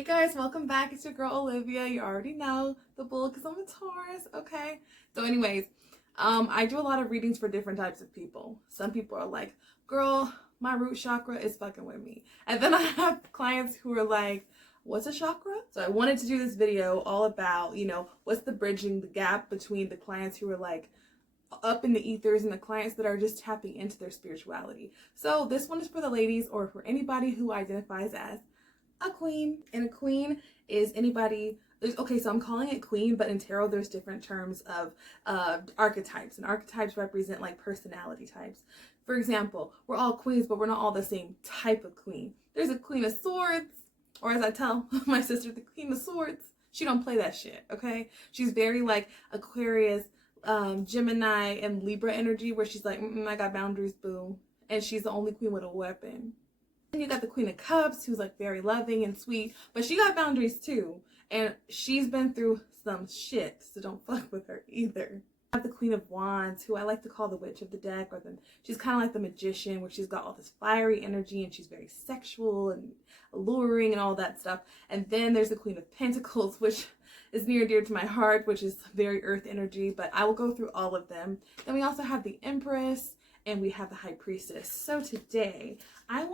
Hey guys, welcome back. It's your girl Olivia. You already know the bull because I'm a Taurus. Okay. So, anyways, I do a lot of readings for different types of people. Some people are like, girl, my root chakra is fucking with me. And then I have clients who are like, what's a chakra? So I wanted to do this video all about, what's the bridging the gap between the clients who are like up in the ethers and the clients that are just tapping into their spirituality. So this one is for the ladies or for anybody who identifies as a queen. And a queen is anybody, so I'm calling it queen, but in tarot there's different terms of archetypes, and archetypes represent like personality types. For example, we're all queens, but we're not all the same type of queen. There's a queen of swords, or as I tell my sister, the queen of swords. She don't play that shit, okay? She's very like Aquarius, Gemini, and Libra energy, where she's like, I got boundaries, boo. And she's the only queen with a weapon. And you got the Queen of Cups, who's like very loving and sweet, but she got boundaries too. And she's been through some shit, so don't fuck with her either. I have the Queen of Wands, who I like to call the witch of the deck, or she's kind of like the magician, where she's got all this fiery energy and she's very sexual and alluring and all that stuff. And then there's the Queen of Pentacles, which is near and dear to my heart, which is very earth energy, but I will go through all of them. Then we also have the Empress, and we have the High Priestess. So today I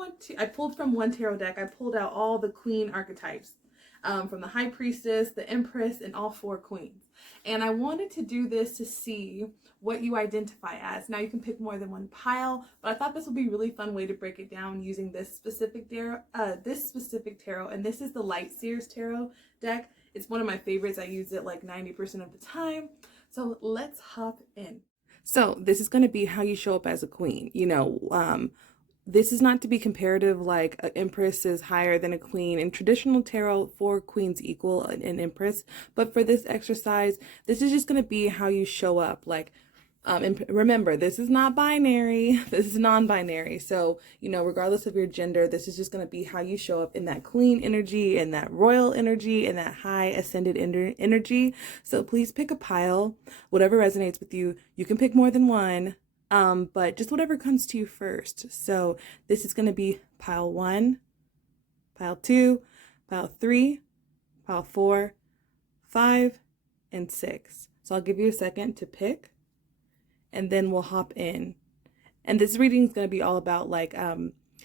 pulled from one tarot deck, I pulled out all the queen archetypes from the High Priestess, the Empress, and all four queens. And I wanted to do this to see what you identify as. Now you can pick more than one pile, but I thought this would be a really fun way to break it down using this specific tarot. And this is the Light Seers Tarot deck. It's one of my favorites. I use it like 90% of the time. So let's hop in. So this is going to be how you show up as a queen. This is not to be comparative, like an empress is higher than a queen. In traditional tarot, 4 queens equal an empress. But for this exercise, this is just going to be how you show up. Like, and remember, this is not binary. This is non-binary. So, regardless of your gender, this is just going to be how you show up in that queen energy, and that royal energy, and that high ascended energy. So please pick a pile, whatever resonates with you. You can pick more than one, but just whatever comes to you first. So this is going to be pile 1, pile 2, pile 3, pile 4, 5, and 6. So I'll give you a second to pick, and then we'll hop in. And this reading is going to be all about like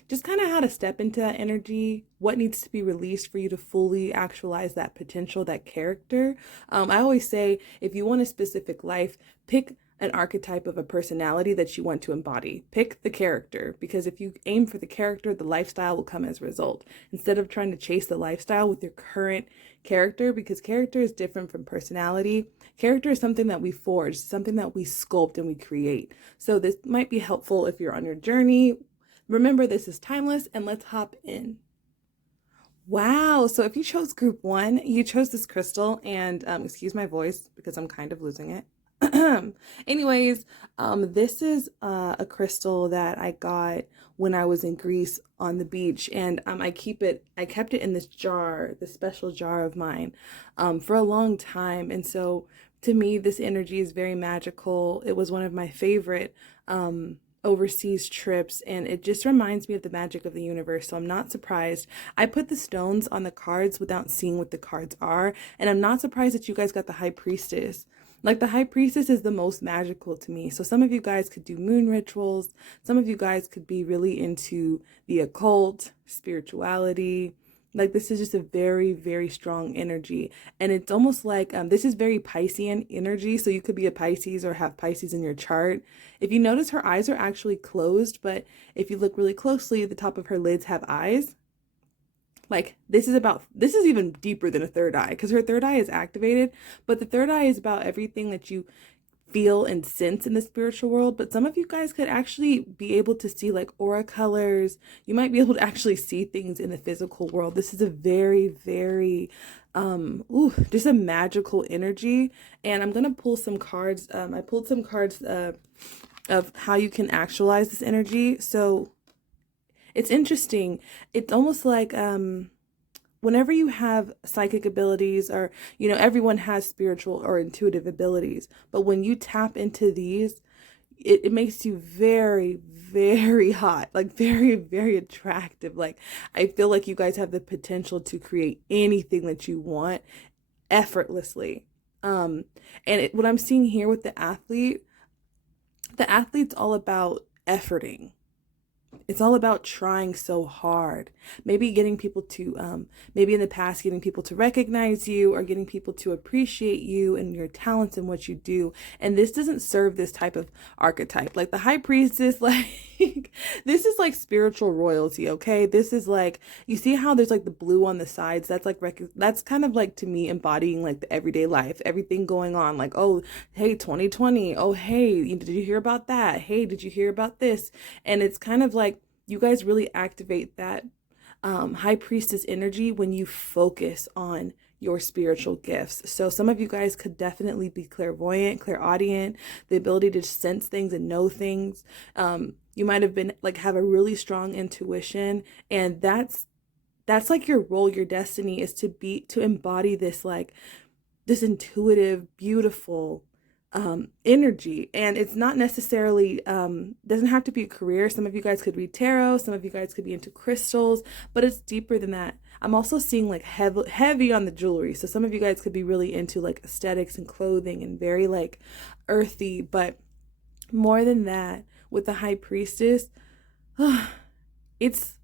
just kind of how to step into that energy, what needs to be released for you to fully actualize that potential, that character. I always say, if you want a specific life, pick an archetype of a personality that you want to embody. Pick the character, because if you aim for the character, the lifestyle will come as a result. Instead of trying to chase the lifestyle with your current character, because character is different from personality. Character is something that we forge, something that we sculpt and we create. So this might be helpful if you're on your journey. Remember, this is timeless, and let's hop in. Wow, so if you chose group 1, you chose this crystal, and excuse my voice because I'm kind of losing it. Anyways, this is a crystal that I got when I was in Greece on the beach, and I kept it in this jar, this special jar of mine, for a long time. And so to me, this energy is very magical. It was one of my favorite overseas trips, and it just reminds me of the magic of the universe. So I'm not surprised. I put the stones on the cards without seeing what the cards are, and I'm not surprised that you guys got the High Priestess. Like, the High Priestess is the most magical to me. So some of you guys could do moon rituals. Some of you guys could be really into the occult, spirituality. Like, this is just a very, very strong energy. And it's almost like, this is very Piscean energy. So you could be a Pisces or have Pisces in your chart. If you notice, her eyes are actually closed. But if you look really closely, the top of her lids have eyes. Like, this is even deeper than a third eye, because her third eye is activated, but the third eye is about everything that you feel and sense in the spiritual world. But some of you guys could actually be able to see like aura colors. You might be able to actually see things in the physical world. This is a very, very, just a magical energy. And I'm going to pull some cards. I pulled some cards of how you can actualize this energy. So it's interesting. It's almost like whenever you have psychic abilities, or, everyone has spiritual or intuitive abilities, but when you tap into these, it makes you very, very hot, like very, very attractive. Like, I feel like you guys have the potential to create anything that you want effortlessly. Um, and what I'm seeing here with the athlete's all about efforting. It's all about trying so hard. Maybe getting people to, maybe in the past, getting people to recognize you or getting people to appreciate you and your talents and what you do. And this doesn't serve this type of archetype. Like the high priestess, like, this is like spiritual royalty, okay? This is like, you see how there's like the blue on the sides? That's like, that's kind of like to me embodying like the everyday life, everything going on. Like, oh, hey, 2020. Oh, hey, did you hear about that? Hey, did you hear about this? And it's kind of like, you guys really activate that high priestess energy when you focus on your spiritual gifts. So some of you guys could definitely be clairvoyant, clairaudient, the ability to sense things and know things. You might have been like have a really strong intuition, and that's like your role, your destiny is to embody this like this intuitive, beautiful energy. And it's not necessarily doesn't have to be a career. Some of you guys could read tarot, some of you guys could be into crystals, but it's deeper than that. I'm also seeing like heavy on the jewelry. So some of you guys could be really into like aesthetics and clothing and very like earthy, but more than that, with the high priestess, it's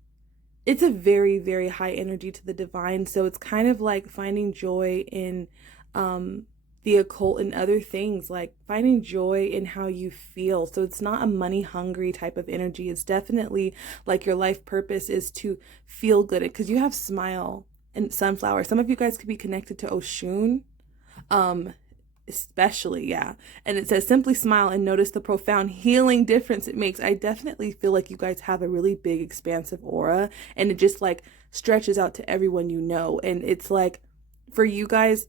a very, very high energy to the divine. So it's kind of like finding joy in the occult and other things, like finding joy in how you feel. So it's not a money hungry type of energy. It's definitely like your life purpose is to feel good, because you have smile and sunflower. Some of you guys could be connected to Oshun, especially, yeah. And it says, simply smile and notice the profound healing difference it makes. I definitely feel like you guys have a really big expansive aura, and it just like stretches out to everyone you know. And it's like for you guys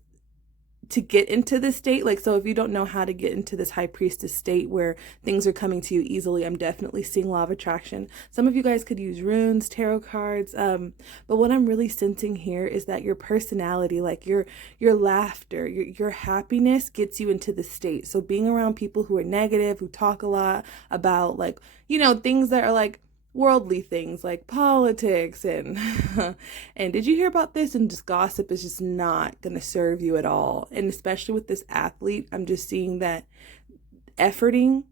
to get into this state, like, so if you don't know how to get into this high priestess state where things are coming to you easily, I'm definitely seeing law of attraction. Some of you guys could use runes, tarot cards, but what I'm really sensing here is that your personality, like your laughter, your happiness gets you into the state. So being around people who are negative, who talk a lot about like, things that are like worldly things like politics and and did you hear about this, and just gossip is just not going to serve you at all. And especially with this athlete, I'm just seeing that efforting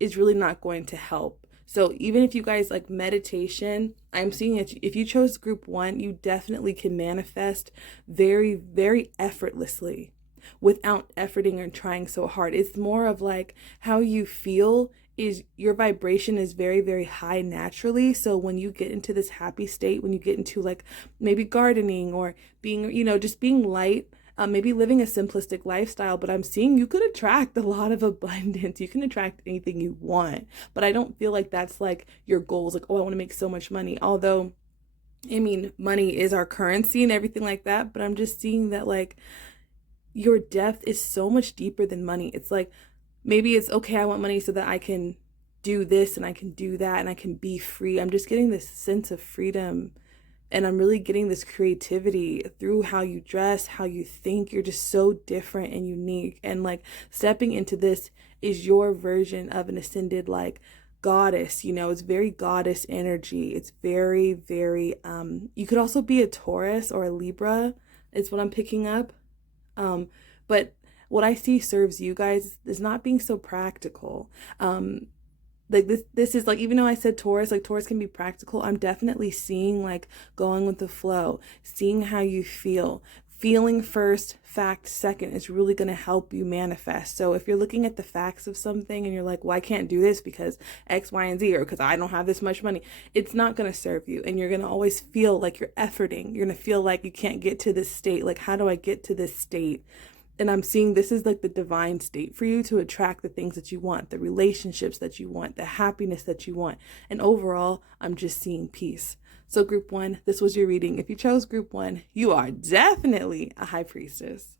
is really not going to help. So even if you guys like meditation, I'm seeing that if you chose group 1, you definitely can manifest very, very effortlessly without efforting or trying so hard. It's more of like how you feel is your vibration is very, very high naturally. So when you get into this happy state, when you get into like maybe gardening or being, just being light, maybe living a simplistic lifestyle, but I'm seeing you could attract a lot of abundance. You can attract anything you want, but I don't feel like that's like your goals. Like, oh, I want to make so much money. Although, I mean, money is our currency and everything like that, but I'm just seeing that like your depth is so much deeper than money. It's like, maybe it's okay, I want money so that I can do this and I can do that and I can be free. I'm just getting this sense of freedom, and I'm really getting this creativity through how you dress, how you think. You're just so different and unique. And like stepping into this is your version of an ascended like goddess, it's very goddess energy. It's very, very, you could also be a Taurus or a Libra is what I'm picking up. But what I see serves you guys is not being so practical. Like this is like, even though I said Taurus, like Taurus can be practical, I'm definitely seeing like going with the flow, seeing how you feel. Feeling first, fact second is really going to help you manifest. So if you're looking at the facts of something and you're like, well, I can't do this because X, Y, and Z, or because I don't have this much money, it's not going to serve you. And you're going to always feel like you're efforting. You're going to feel like you can't get to this state. Like, how do I get to this state? And I'm seeing this is like the divine state for you to attract the things that you want, the relationships that you want, the happiness that you want. And overall, I'm just seeing peace. So group 1, this was your reading. If you chose group 1, you are definitely a high priestess.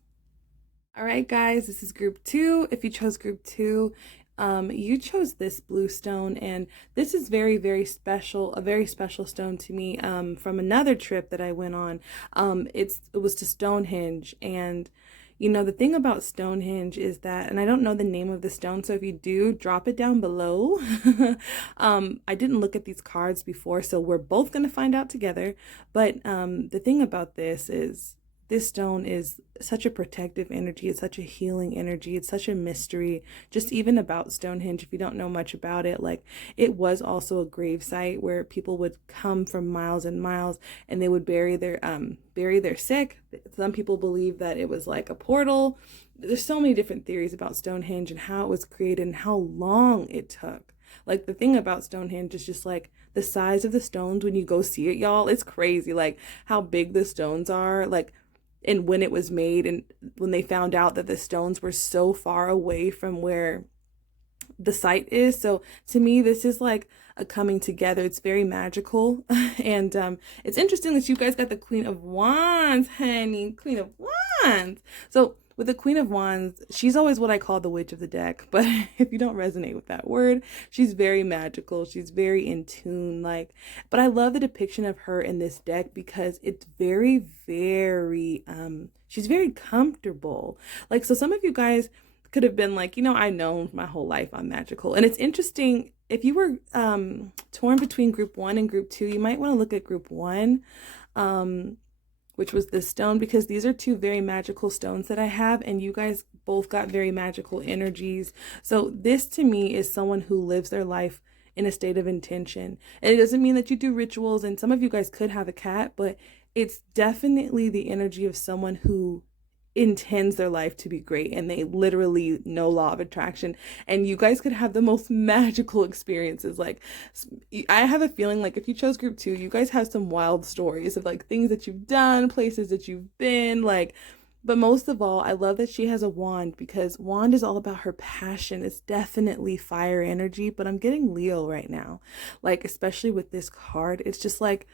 All right, guys, this is group 2. If you chose group 2, you chose this blue stone, and this is very, very special, a very special stone to me, from another trip that I went on. It was to Stonehenge, and You know, the thing about Stonehenge is that, and I don't know the name of the stone, so if you do, drop it down below. I didn't look at these cards before, so we're both going to find out together. But the thing about this is, this stone is such a protective energy. It's such a healing energy. It's such a mystery. Just even about Stonehenge, if you don't know much about it, like it was also a grave site where people would come from miles and miles and they would bury their sick. Some people believe that it was like a portal. There's so many different theories about Stonehenge and how it was created and how long it took. Like the thing about Stonehenge is just like the size of the stones when you go see it, y'all. It's crazy, like how big the stones are. Like, and when it was made and when they found out that the stones were so far away from where the site is. So to me, this is like a coming together. It's very magical. And it's interesting that you guys got the Queen of Wands, honey. Queen of Wands. So with the Queen of Wands, she's always what I call the witch of the deck. But if you don't resonate with that word, she's very magical. She's very in tune. Like, but I love the depiction of her in this deck because it's very, very, she's very comfortable. Like, so some of you guys could have been like, you know, I know my whole life I'm magical. And it's interesting, if you were torn between group 1 and group 2, you might want to look at group 1. Which was this stone, because these are two very magical stones that I have, and you guys both got very magical energies. So this to me is someone who lives their life in a state of intention. And it doesn't mean that you do rituals, and some of you guys could have a cat, but it's definitely the energy of someone who intends their life to be great, and they literally know law of attraction, and you guys could have the most magical experiences. Like, I have a feeling like if you chose group 2, you guys have some wild stories of like things that you've done, places that you've been, like. But most of all, I love that she has a wand, because wand is all about her passion. It's definitely fire energy, but I'm getting Leo right now, like especially with this card. It's just like,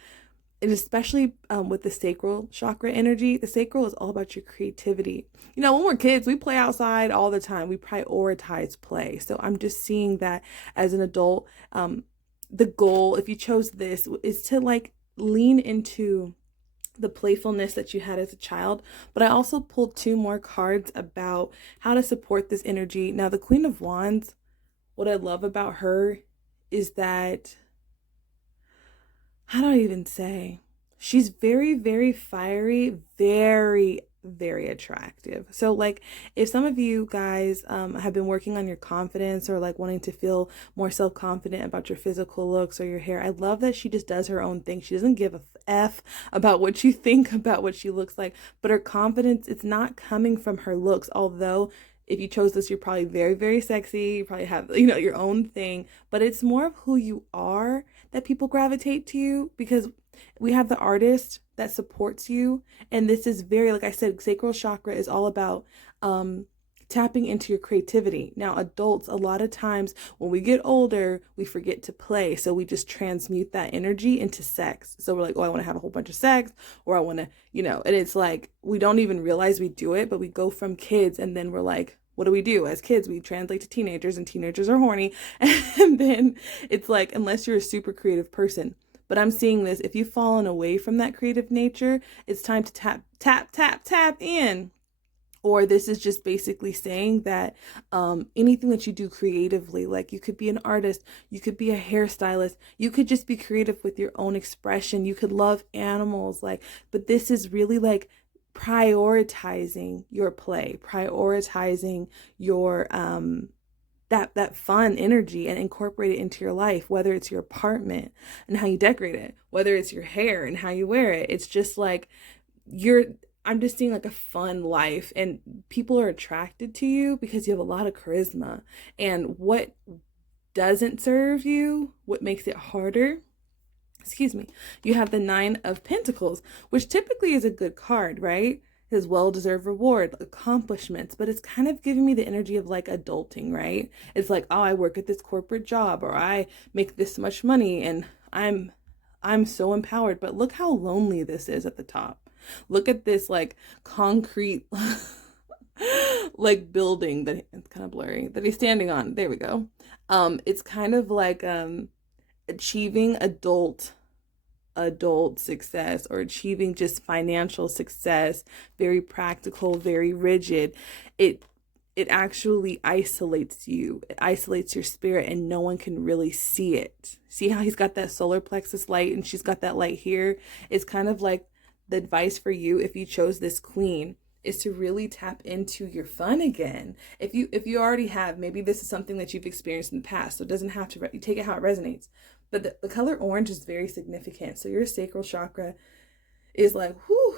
and especially with the sacral chakra energy, the sacral is all about your creativity. You know, when we're kids, we play outside all the time. We prioritize play. So I'm just seeing that as an adult, the goal, if you chose this, is to like lean into the playfulness that you had as a child. But I also pulled 2 more cards about how to support this energy. Now, the Queen of Wands, what I love about her is that, how do I even say? She's very, very fiery, very, very attractive. So like if some of you guys have been working on your confidence or like wanting to feel more self-confident about your physical looks or your hair, I love that she just does her own thing. She doesn't give a F about what you think about what she looks like, but her confidence, it's not coming from her looks. Although if you chose this, you're probably very, very sexy. You probably have, you know, your own thing, but it's more of who you are that people gravitate to you, because we have the artist that supports you. And this is very, like I said, sacral chakra is all about tapping into your creativity. Now, adults, a lot of times when we get older, we forget to play. So we just transmute that energy into sex. So we're like, oh, I want to have a whole bunch of sex, or I want to, you know, and it's like, we don't even realize we do it, but we go from kids and then we're like, what do? As kids, we translate to teenagers, and teenagers are horny. And then it's like, unless you're a super creative person. But I'm seeing this, if you've fallen away from that creative nature, it's time to tap in. Or this is just basically saying that anything that you do creatively, like you could be an artist, you could be a hairstylist, you could just be creative with your own expression, you could love animals, like, but this is really like prioritizing your play, prioritizing your that fun energy, and incorporate it into your life, whether it's your apartment and how you decorate it, whether it's your hair and how you wear it. It's just like I'm just seeing like a fun life, and people are attracted to you because you have a lot of charisma. And what doesn't serve you, what makes it harder, you have the 9 of Pentacles, which typically is a good card, right? It says well-deserved reward, accomplishments, but it's kind of giving me the energy of like adulting, right? It's like, oh, I work at this corporate job, or I make this much money, and I'm so empowered. But look how lonely this is at the top. Look at this like concrete like building that, it's kind of blurry, that he's standing on. There we go. It's kind of like achieving adult adult success or achieving just financial success, very practical, very rigid, it actually isolates you. It isolates your spirit and no one can really see it. See how he's got that solar plexus light and she's got that light here? It's kind of like the advice for you if you chose this queen is to really tap into your fun again. If you already have, maybe this is something that you've experienced in the past, so it doesn't have to, you take it how it resonates. But the color orange is very significant. So your sacral chakra is like, whew.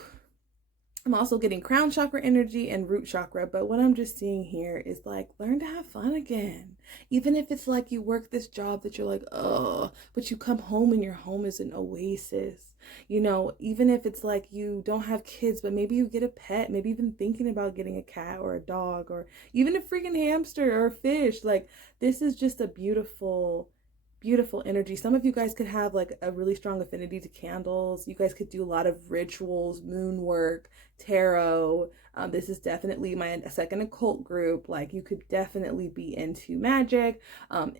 I'm also getting crown chakra energy and root chakra, but what I'm just seeing here is like, learn to have fun again. Even if it's like you work this job that you're like, oh, but you come home and your home is an oasis. You know, even if it's like you don't have kids, but maybe you get a pet, maybe even thinking about getting a cat or a dog or even a freaking hamster or a fish. Like, this is just a beautiful energy. Some of you guys could have like a really strong affinity to candles. You guys could do a lot of rituals, moon work, tarot. This is definitely my second occult group. Like, you could definitely be into magic,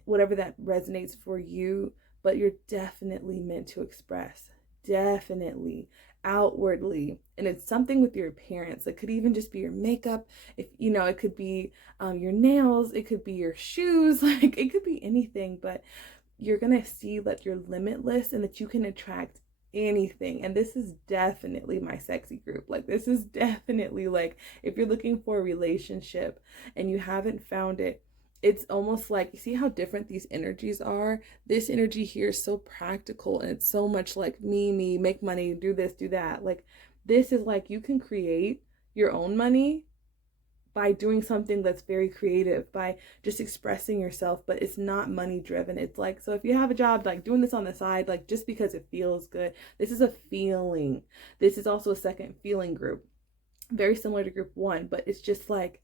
whatever that resonates for you, but you're definitely meant to express, definitely outwardly. And it's something with your appearance. It could even just be your makeup. If you know, it could be your nails, it could be your shoes, like it could be anything, but you're gonna see that you're limitless and that you can attract anything. And this is definitely my sexy group. Like, this is definitely like, if you're looking for a relationship and you haven't found it, it's almost like, you see how different these energies are? This energy here is so practical and it's so much like me, make money, do this, do that. Like, this is like, you can create your own money by doing something that's very creative, by just expressing yourself, but it's not money driven. It's like, so if you have a job, like doing this on the side, like just because it feels good, this is a feeling. This is also a second feeling group, very similar to group one, but it's just like,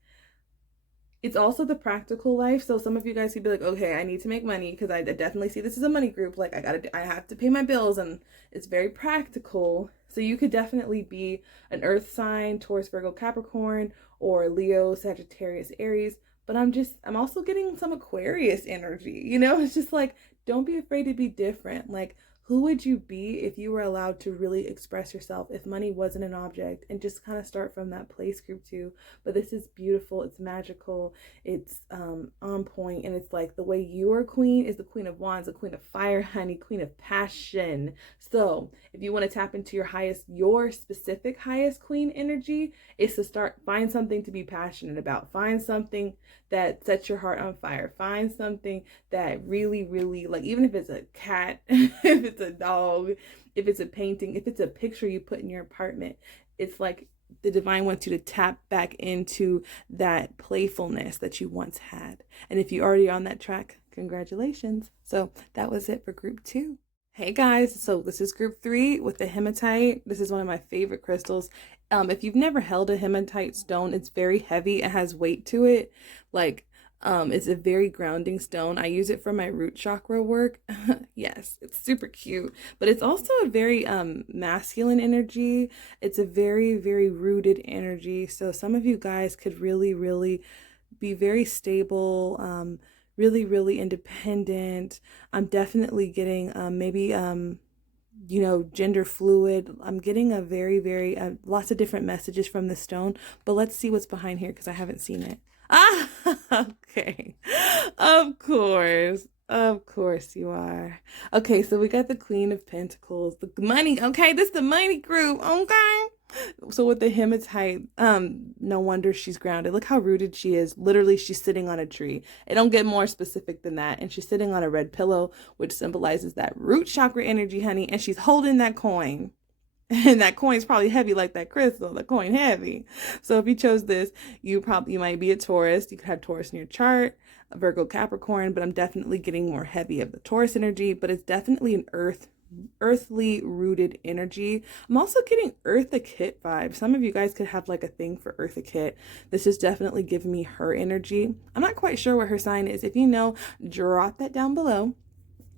it's also the practical life. So some of you guys could be like, okay, I need to make money because I definitely see this as a money group. Like, I have to pay my bills and it's very practical. So you could definitely be an earth sign, Taurus, Virgo, Capricorn, or Leo, Sagittarius, Aries. But I'm also getting some Aquarius energy. You know, it's just like, don't be afraid to be different. Like, who would you be if you were allowed to really express yourself, if money wasn't an object, and just kind of start from that place group too. But this is beautiful, it's magical, it's on point, and it's like the way your queen is the Queen of Wands, the Queen of Fire, honey, Queen of Passion. So if you want to tap into your specific highest queen energy, is to find something to be passionate about. Find something that sets your heart on fire. Find something that really, really, like, even if it's a cat, if it's a dog, if it's a painting, if it's a picture you put in your apartment, it's like the divine wants you to tap back into that playfulness that you once had. And if you're already on that track, congratulations. So that was it for group 2. Hey guys, so this is group 3 with the hematite. This is one of my favorite crystals. If you've never held a hematite stone, it's very heavy. It has weight to it. Like, it's a very grounding stone. I use it for my root chakra work. Yes, it's super cute, but it's also a very masculine energy. It's a very, very rooted energy. So some of you guys could really, really be very stable, really, really independent. I'm definitely getting maybe gender fluid. I'm getting a very, very lots of different messages from the stone, but let's see what's behind here because I haven't seen it. Ah, okay. Of course you are. Okay, so we got the Queen of Pentacles, the money. Okay, this is the money group. Okay. So with the hematite, no wonder she's grounded. Look how rooted she is. Literally, she's sitting on a tree. It don't get more specific than that. And she's sitting on a red pillow, which symbolizes that root chakra energy, honey. And she's holding that coin. And that coin's probably heavy like that crystal, the coin heavy. So if you chose this, you might be a Taurus. You could have Taurus in your chart, a Virgo, Capricorn, but I'm definitely getting more heavy of the Taurus energy, but it's definitely an earthly rooted energy. I'm also getting Eartha Kitt vibes. Some of you guys could have like a thing for Eartha Kitt. This is definitely giving me her energy. I'm not quite sure what her sign is. If you know, drop that down below.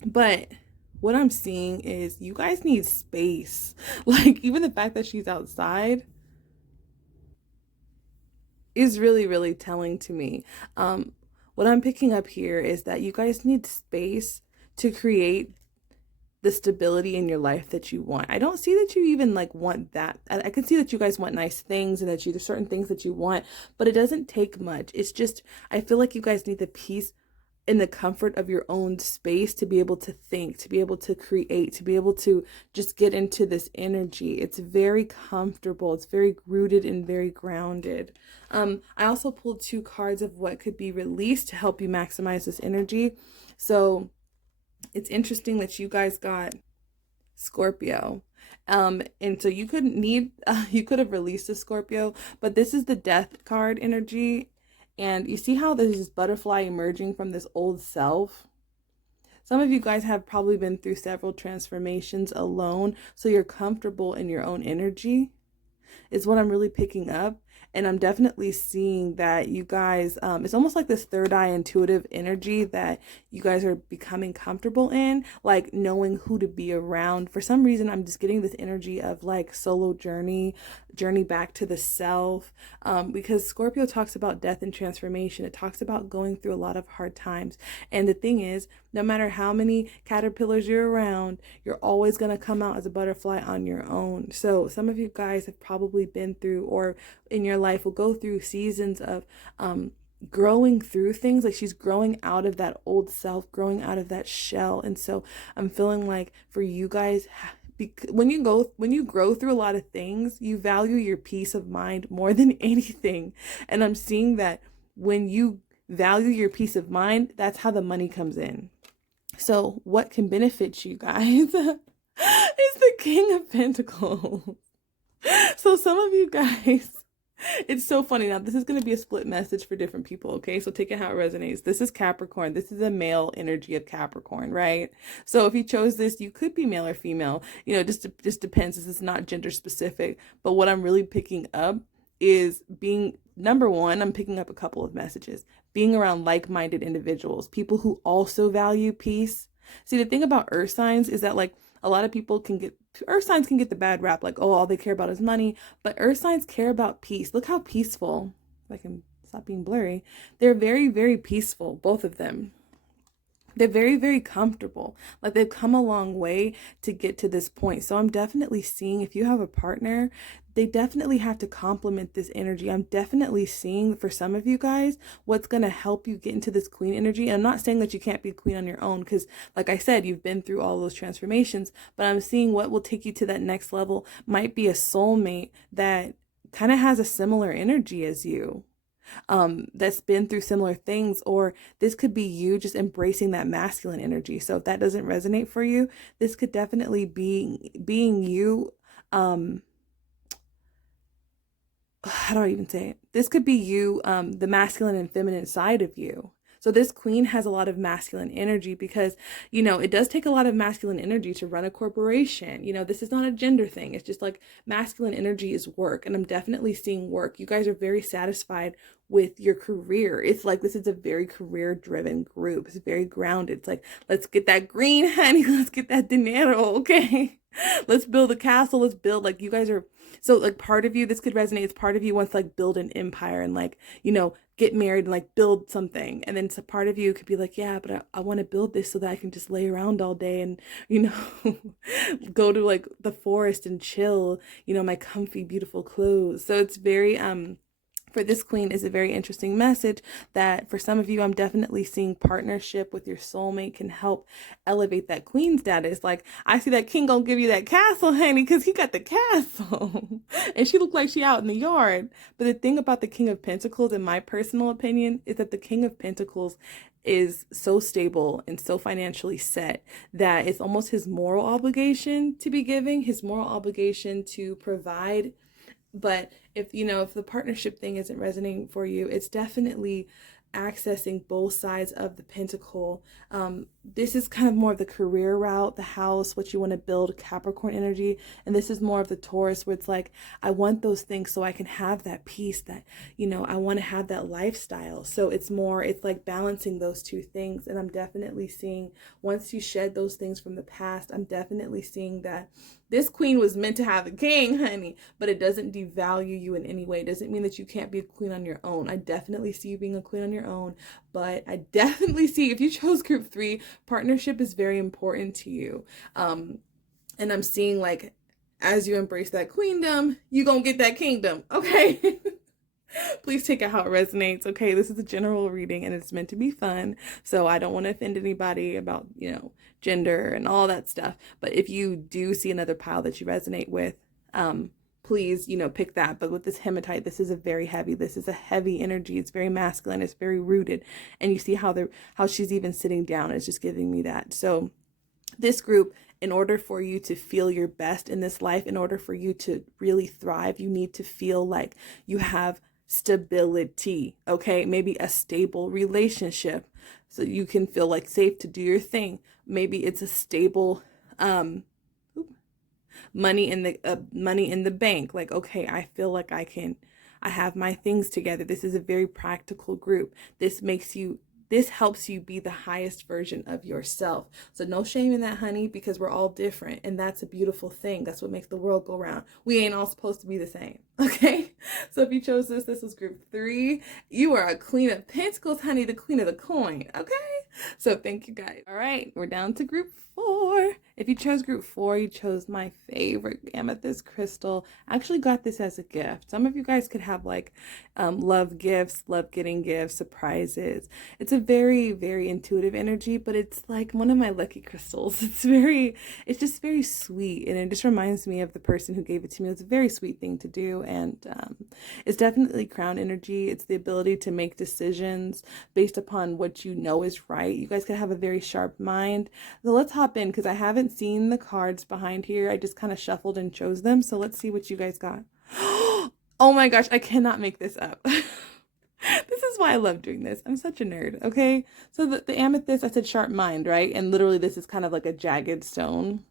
But what I'm seeing is you guys need space. Like, even the fact that she's outside is really, really telling to me. What I'm picking up here is that you guys need space to create the stability in your life that you want. I don't see that you even like want that. I can see that you guys want nice things and that there's certain things that you want, but it doesn't take much. It's just, I feel like you guys need the peace in the comfort of your own space to be able to think, to be able to create, to be able to just get into this energy. It's very comfortable. It's very rooted and very grounded. I also pulled 2 cards of what could be released to help you maximize this energy. So it's interesting that you guys got Scorpio. And so you couldn't need, you could have released a Scorpio, but this is the death card energy. And you see how there's this butterfly emerging from this old self? Some of you guys have probably been through several transformations alone, so you're comfortable in your own energy, is what I'm really picking up. And I'm definitely seeing that you guys, it's almost like this third eye intuitive energy that you guys are becoming comfortable in, like knowing who to be around. For some reason, I'm just getting this energy of like solo journey back to the self, because Scorpio talks about death and transformation. It talks about going through a lot of hard times. And the thing is, no matter how many caterpillars you're around, you're always going to come out as a butterfly on your own. So some of you guys have probably been through, or in your life will go through seasons of growing through things. Like she's growing out of that old self, growing out of that shell. And so I'm feeling like for you guys, when you grow through a lot of things, you value your peace of mind more than anything. And I'm seeing that when you value your peace of mind, that's how the money comes in. So what can benefit you guys is the King of Pentacles. So some of you guys, it's so funny. Now, this is going to be a split message for different people, okay? So take it how it resonates. This is Capricorn. This is a male energy of Capricorn, right? So if you chose this, you could be male or female. You know, just depends. This is not gender specific. But what I'm really picking up is being, number one, I'm picking up a couple of messages. Being around like-minded individuals, people who also value peace. See, the thing about earth signs is that like a lot of people earth signs can get the bad rap, like, oh, all they care about is money, but earth signs care about peace. Look how peaceful, if I can stop being blurry. They're very, very peaceful, both of them. They're very, very comfortable. Like they've come a long way to get to this point. So I'm definitely seeing, if you have a partner, they definitely have to complement this energy. I'm definitely seeing for some of you guys what's going to help you get into this queen energy. And I'm not saying that you can't be a queen on your own, because like I said, you've been through all those transformations, but I'm seeing what will take you to that next level might be a soulmate that kind of has a similar energy as you. That's been through similar things, or this could be you just embracing that masculine energy. So if that doesn't resonate for you, this could definitely be being you. How do I even say it? This could be you, the masculine and feminine side of you. So this queen has a lot of masculine energy because, you know, it does take a lot of masculine energy to run a corporation. You know, this is not a gender thing. It's just like masculine energy is work. And I'm definitely seeing work. You guys are very satisfied with your career. It's like, this is a very career driven group. It's very grounded. It's like, let's get that green, honey. Let's get that dinero. Okay. Let's build a castle. Let's build, like, you guys are, so like part of you, this could resonate. It's part of you wants to like build an empire and like, you know, get married and like build something. And then it's a part of you could be like, yeah, but I want to build this so that I can just lay around all day and, you know, go to like the forest and chill, you know, my comfy, beautiful clothes. So it's very, for this queen is a very interesting message that for some of you, I'm definitely seeing partnership with your soulmate can help elevate that queen status. Like I see that king gonna give you that castle, honey, because he got the castle and she looked like she out in the yard. But the thing about the King of Pentacles, in my personal opinion, is that the King of Pentacles is so stable and so financially set that it's almost his moral obligation to be giving, his moral obligation to provide. But if, you know, if the partnership thing isn't resonating for you, it's definitely accessing both sides of the pentacle. This is kind of more of the career route, the house, what you want to build, Capricorn energy. And this is more of the Taurus, where it's like, I want those things so I can have that peace, that, you know, I want to have that lifestyle. So it's more, it's like balancing those two things. And I'm definitely seeing once you shed those things from the past, I'm definitely seeing that This queen was meant to have a king, honey, but it doesn't devalue you in any way. It doesn't mean that you can't be a queen on your own. I definitely see you being a queen on your own, but I definitely see if you chose group 3, partnership is very important to you. And I'm seeing like, as you embrace that queendom, you gonna get that kingdom, okay? Please take it how it resonates, okay? This is a general reading and it's meant to be fun, so I don't want to offend anybody about, gender and all that stuff. But if you do see another pile that you resonate with, please, pick that. But with this hematite, this is a heavy energy. It's very masculine. It's very rooted. And you see how she's even sitting down. It's just giving me that. So this group, in order for you to feel your best in this life, in order for you to really thrive, you need to feel like you have stability, okay? Maybe a stable relationship so you can feel like safe to do your thing. Maybe it's a stable money in the bank. Like, okay, I feel like I have my things together. This is a very practical group. This helps you be the highest version of yourself. So no shame in that, honey, because we're all different. And that's a beautiful thing. That's what makes the world go round. We ain't all supposed to be the same. Okay. So if you chose this was group 3. You are a queen of pentacles, honey, the queen of the coin. Okay. So thank you guys. All right. We're down to group 4. If you chose group 4, you chose my favorite amethyst crystal. I actually got this as a gift. Some of you guys could have like love gifts, love getting gifts, surprises. It's a very, very intuitive energy, but it's like one of my lucky crystals. It's just very sweet. And it just reminds me of the person who gave it to me. It's a very sweet thing to do. And it's definitely crown energy. It's the ability to make decisions based upon what you know is right. You guys could have a very sharp mind. So let's hop in because I haven't seen the cards behind here. I just kind of shuffled and chose them. So let's see what you guys got. Oh my gosh, I cannot make this up. This is why I love doing this. I'm such a nerd, okay? So the amethyst, I said sharp mind, right? And literally this is kind of like a jagged stone.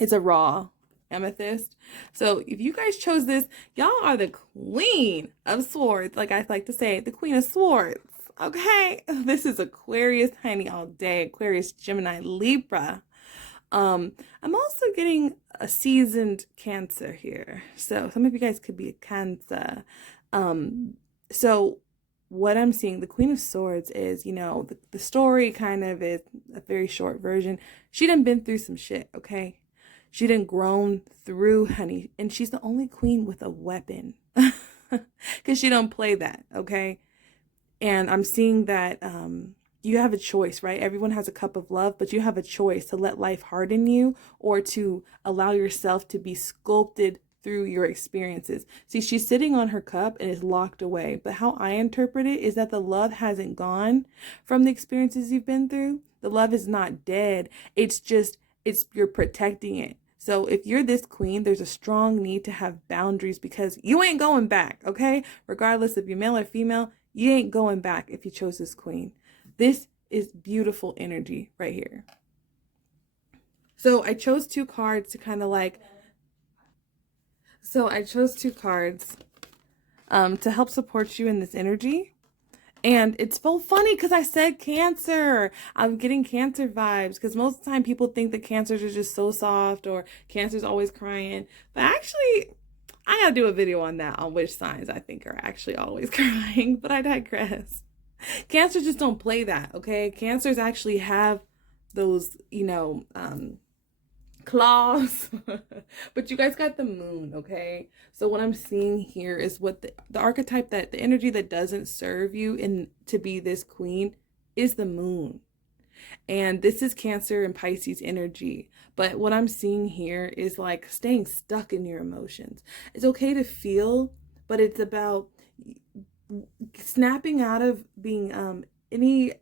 It's a raw amethyst. So if you guys chose this, y'all are the queen of swords. Like I like to say, the queen of swords. Okay, this is Aquarius, honey, all day. Aquarius, Gemini, Libra. I'm also getting a seasoned Cancer here. So some of you guys could be a Cancer. So what I'm seeing, the Queen of Swords is, the story kind of is a very short version. She done been through some shit, okay? She done grown through, honey. And she's the only queen with a weapon. Because she don't play that, okay? And I'm seeing that you have a choice, right? Everyone has a cup of love, but you have a choice to let life harden you or to allow yourself to be sculpted through your experiences. See, she's sitting on her cup and is locked away. But how I interpret it is that the love hasn't gone from the experiences you've been through. The love is not dead. You're protecting it. So if you're this queen, there's a strong need to have boundaries because you ain't going back, okay? Regardless if you're male or female, you ain't going back if you chose this queen. This is beautiful energy right here. So I chose 2 cards to kind of like... So I chose 2 cards to help support you in this energy. And it's so funny because I said Cancer. I'm getting Cancer vibes because most of the time people think that Cancers are just so soft or Cancer's always crying. But actually, I gotta do a video on that, on which signs I think are actually always crying. But I digress. Cancers just don't play that, okay? Cancers actually have those, claws. But you guys got the moon, okay? So what I'm seeing here is what the archetype, that the energy that doesn't serve you in to be this queen is the moon. And this is Cancer and Pisces energy. But what I'm seeing here is like staying stuck in your emotions. It's okay to feel, but it's about snapping out of being any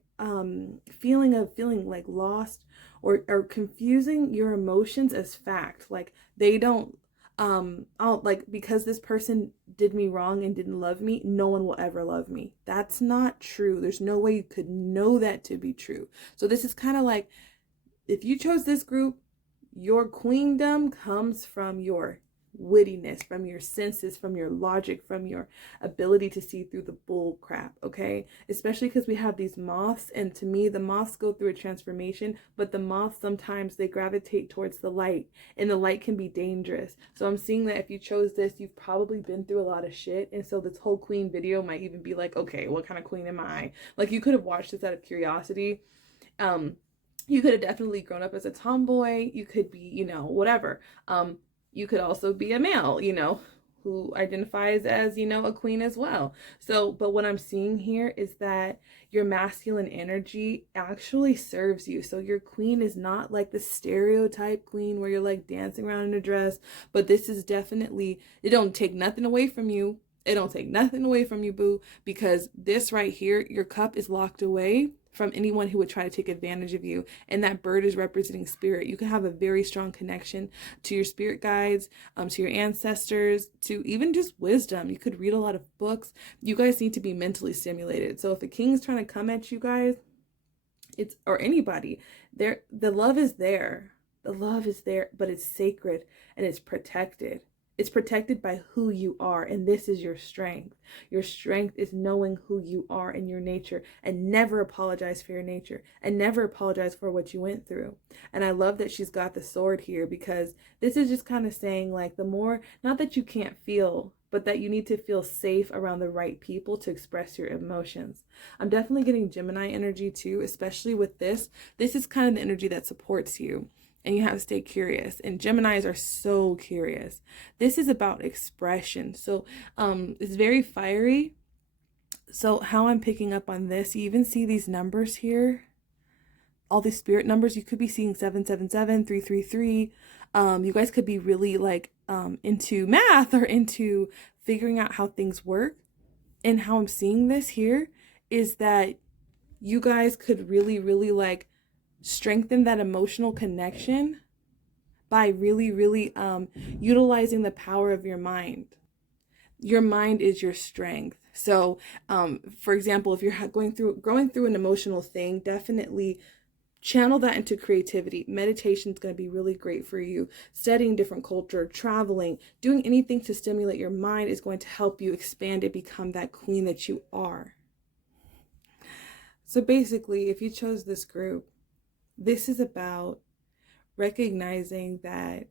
feeling like lost or confusing your emotions as fact. Like they don't because this person did me wrong and didn't love me, no one will ever love me. That's not true. There's no way you could know that to be true. So this is kind of like, if you chose this group, your queendom comes from your wittiness, from your senses, from your logic, from your ability to see through the bull crap, okay? Especially because we have these moths, and to me, the moths go through a transformation, but the moths sometimes they gravitate towards the light, and the light can be dangerous. So I'm seeing that if you chose this, you've probably been through a lot of shit, and so this whole queen video might even be like, okay, what kind of queen am I? Like, you could have watched this out of curiosity. You could have definitely grown up as a tomboy. You could be, you know, whatever. You could also be a male, you know, who identifies as, you know, a queen as well. So, but what I'm seeing here is that your masculine energy actually serves you. So your queen is not like the stereotype queen where you're like dancing around in a dress, but this is definitely, it don't take nothing away from you. It don't take nothing away from you, boo, because this right here, your cup is locked away from anyone who would try to take advantage of you. And that bird is representing spirit. You can have a very strong connection to your spirit guides, to your ancestors, to even just wisdom. You could read a lot of books. You guys need to be mentally stimulated. So if a king's trying to come at you guys, it's, or anybody, there, the love is there. The love is there, but it's sacred and it's protected. It's protected by who you are, and this is your strength. Your strength is knowing who you are and your nature, and never apologize for your nature, and never apologize for what you went through. And I love that she's got the sword here, because this is just kind of saying, like, the more, not that you can't feel, but that you need to feel safe around the right people to express your emotions. I'm definitely getting Gemini energy too, especially with this. This is kind of the energy that supports you. And you have to stay curious. And Geminis are so curious. This is about expression. So it's very fiery. So how I'm picking up on this, you even see these numbers here. All these spirit numbers. You could be seeing 777, 333. You guys could be really like into math or into figuring out how things work. And how I'm seeing this here is that you guys could really, really like strengthen that emotional connection by really utilizing the power of your mind. Your mind is your strength. So for example, if you're going through an emotional thing, definitely channel that into creativity. Meditation is going to be really great for you. Studying different culture, traveling, doing anything to stimulate your mind is going to help you expand and become that queen that you are. So basically, if you chose this group, this is about recognizing that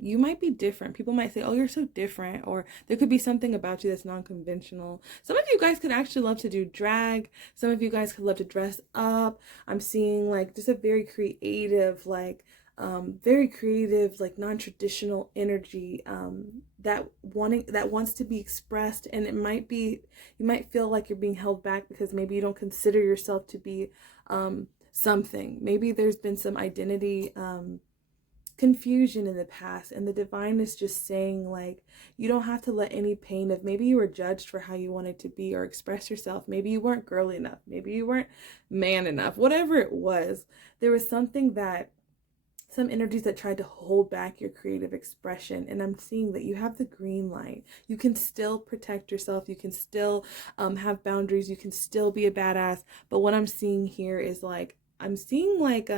you might be different. People might say, oh, you're so different, or there could be something about you that's non-conventional. Some of you guys could actually love to do drag. Some of you guys could love to dress up. I'm seeing like just a very creative, like non-traditional energy that wants to be expressed. And it might be, you might feel like you're being held back because maybe you don't consider yourself to be something. Maybe there's been some identity confusion in the past, and the divine is just saying, like, you don't have to let any pain of maybe you were judged for how you wanted to be or express yourself. Maybe you weren't girly enough. Maybe you weren't man enough. Whatever it was, there was something that, some energies that tried to hold back your creative expression. And I'm seeing that you have the green light. You can still protect yourself. You can still have boundaries. You can still be a badass. But what I'm seeing here is like, I'm seeing like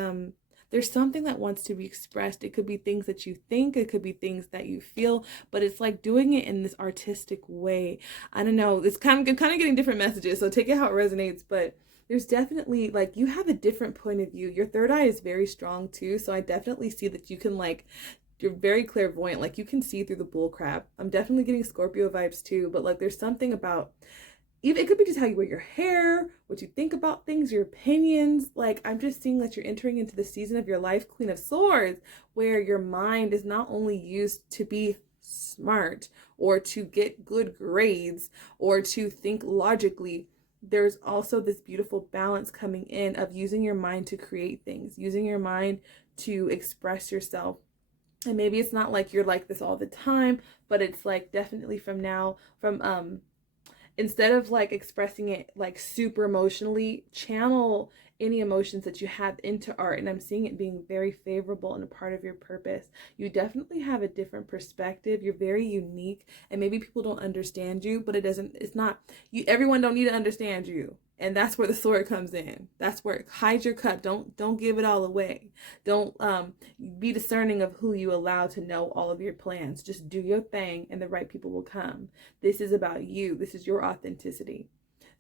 there's something that wants to be expressed. It could be things that you think, it could be things that you feel, but it's like doing it in this artistic way. I don't know, it's I'm kind of getting different messages, so take it how it resonates. But there's definitely like, you have a different point of view. Your third eye is very strong too, so I definitely see that you can like, you're very clairvoyant, like you can see through the bull crap. I'm definitely getting Scorpio vibes too, but like there's something about, even it could be just how you wear your hair, what you think about things, your opinions. Like, I'm just seeing that you're entering into the season of your life, Queen of Swords, where your mind is not only used to be smart or to get good grades or to think logically. There's also this beautiful balance coming in of using your mind to create things, using your mind to express yourself. And maybe it's not like you're like this all the time, but it's like definitely from now, instead of like expressing it like super emotionally, channel any emotions that you have into art. And I'm seeing it being very favorable and a part of your purpose. You definitely have a different perspective. You're very unique, and maybe people don't understand you, but it's not, everyone don't need to understand you. And that's where the sword comes in. That's where hide your cup. Don't give it all away. Don't be discerning of who you allow to know all of your plans. Just do your thing and the right people will come. This is about you. This is your authenticity.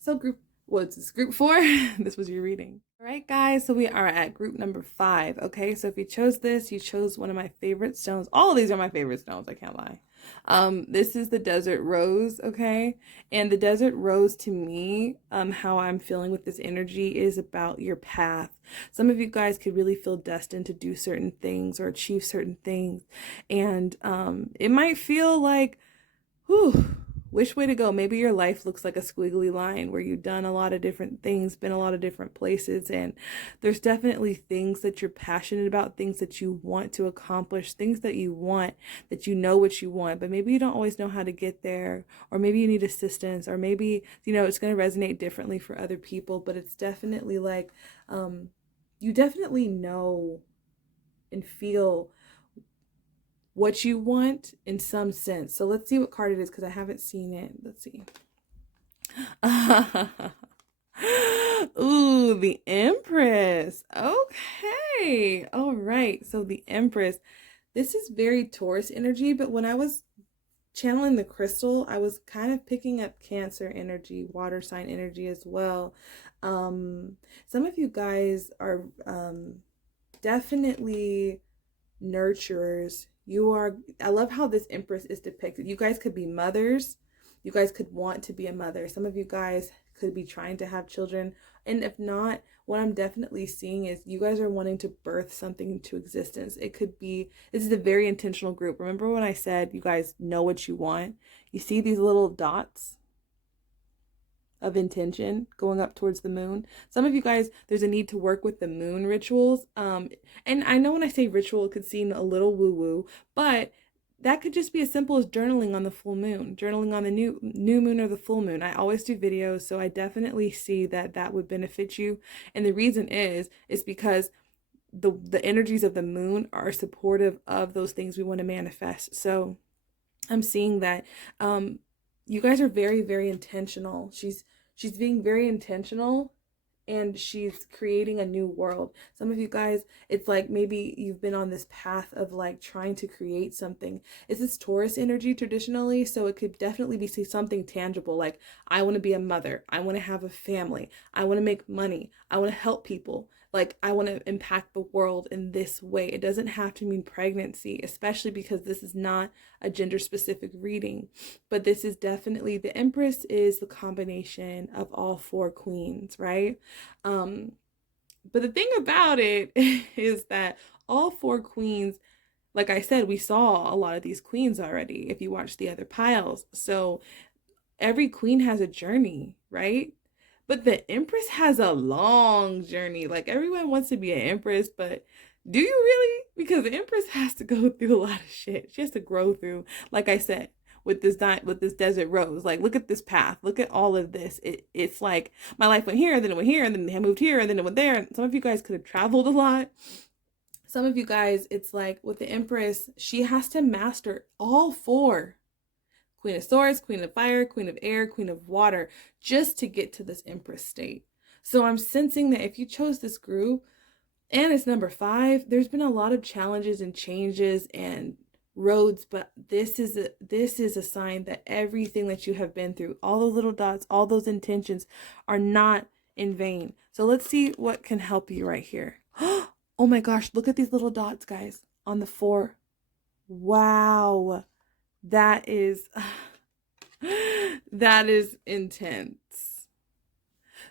So what's this, group 4? This was your reading. All right, guys, so we are at group number 5. Okay, so if you chose this, you chose one of my favorite stones. All of these are my favorite stones, I can't lie. This is the desert rose, okay? And the desert rose, to me, how I'm feeling with this energy is about your path. Some of you guys could really feel destined to do certain things or achieve certain things. And it might feel like, whew, which way to go? Maybe your life looks like a squiggly line where you've done a lot of different things, been a lot of different places, and there's definitely things that you're passionate about, things that you want to accomplish, things that you want, that you know what you want, but maybe you don't always know how to get there, or maybe you need assistance, or maybe, you know, it's going to resonate differently for other people, but it's definitely like, you definitely know and feel what you want in some sense. So let's see what card it is, because I haven't seen it. Let's see. Ooh, the Empress. Okay. All right. So the Empress. This is very Taurus energy, but when I was channeling the crystal, I was kind of picking up Cancer energy, water sign energy as well. Some of you guys are definitely nurturers. I love how this Empress is depicted. You guys could be mothers. You guys could want to be a mother. Some of you guys could be trying to have children. And if not, what I'm definitely seeing is you guys are wanting to birth something into existence. It could be, this is a very intentional group. Remember when I said you guys know what you want? You see these little dots of intention going up towards the moon. Some of you guys, there's a need to work with the moon rituals. And I know when I say ritual, it could seem a little woo-woo, but that could just be as simple as journaling on the full moon, journaling on the new moon or the full moon. I always do videos, so I definitely see that that would benefit you. And the reason is because the energies of the moon are supportive of those things we want to manifest. So I'm seeing that you guys are very, very intentional. She's being very intentional, and she's creating a new world. Some of you guys, it's like maybe you've been on this path of like trying to create something. It's this Taurus energy traditionally, so it could definitely be something tangible, like I want to be a mother, I want to have a family, I want to make money, I want to help people. Like, I want to impact the world in this way. It doesn't have to mean pregnancy, especially because this is not a gender-specific reading. But this is definitely, the Empress is the combination of all 4 queens, right? But the thing about it is that all 4 queens, like I said, we saw a lot of these queens already if you watch the other piles. So every queen has a journey, right? But the Empress has a long journey. Like, everyone wants to be an Empress, but do you really? Because the Empress has to go through a lot of shit. She has to grow through, like I said, with this desert rose. Like, look at this path. Look at all of this. It's like my life went here, and then it went here, and then I moved here, and then it went there. And some of you guys could have traveled a lot. Some of you guys, it's like with the Empress, she has to master all 4. Queen of Swords, Queen of Fire, Queen of Air, Queen of Water, just to get to this Empress state. So I'm sensing that if you chose this group, and it's number 5, there's been a lot of challenges and changes and roads, but this is a sign that everything that you have been through, all those little dots, all those intentions are not in vain. So let's see what can help you right here. Oh my gosh, look at these little dots, guys, on the 4. Wow. That is intense.